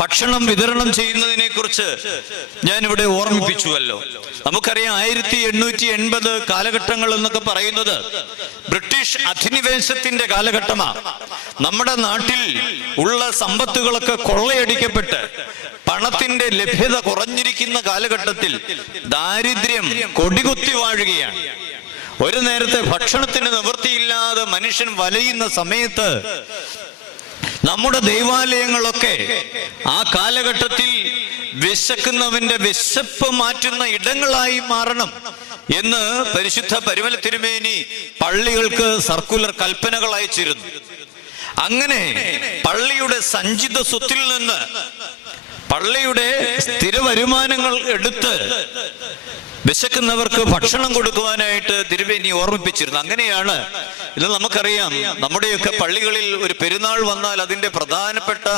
ഭക്ഷണം വിതരണം ചെയ്യുന്നതിനെ കുറിച്ച് ഞാനിവിടെ ഓർമ്മിപ്പിച്ചുവല്ലോ. നമുക്കറിയാം ആയിരത്തി എണ്ണൂറ്റി എൺപത് കാലഘട്ടങ്ങൾ എന്നൊക്കെ പറയുന്നത് ബ്രിട്ടീഷ് അധിനിവേശത്തിന്റെ കാലഘട്ടമാണ് നമ്മുടെ നാട്ടിൽ ഉള്ള സമ്പത്തുകളൊക്കെ കൊള്ളയടിക്കപ്പെട്ട് പണത്തിന്റെ ലഭ്യത കുറഞ്ഞിരിക്കുന്ന കാലഘട്ടത്തിൽ ദാരിദ്ര്യം കൊടികുത്തി വാഴുകയാണ്. ഒരു നേരത്തെ ഭക്ഷണത്തിന് നിവൃത്തിയില്ലാതെ മനുഷ്യൻ വലയുന്ന സമയത്ത് നമ്മുടെ ദൈവാലയങ്ങളൊക്കെ ആ കാലഘട്ടത്തിൽ വിശക്കുന്നവന്റെ വിശപ്പ് മാറ്റുന്ന ഇടങ്ങളായി മാറണം എന്ന് പരിശുദ്ധ പരിമല തിരുമേനി പള്ളികൾക്ക് സർക്കുലർ കൽപ്പനകൾ അയച്ചിരുന്നു. അങ്ങനെ പള്ളിയുടെ സഞ്ചിത സ്വത്തിൽ നിന്ന് പള്ളിയുടെ സ്ഥിര വരുമാനങ്ങൾ എടുത്ത് വിശക്കുന്നവർക്ക് ഭക്ഷണം കൊടുക്കുവാനായിട്ട് തിരുവേനി ഓർമ്മിപ്പിച്ചിരുന്നു. അങ്ങനെയാണ്. ഇത് നമുക്കറിയാം. നമ്മുടെയൊക്കെ പള്ളികളിൽ ഒരു പെരുന്നാൾ വന്നാൽ അതിന്റെ പ്രധാനപ്പെട്ട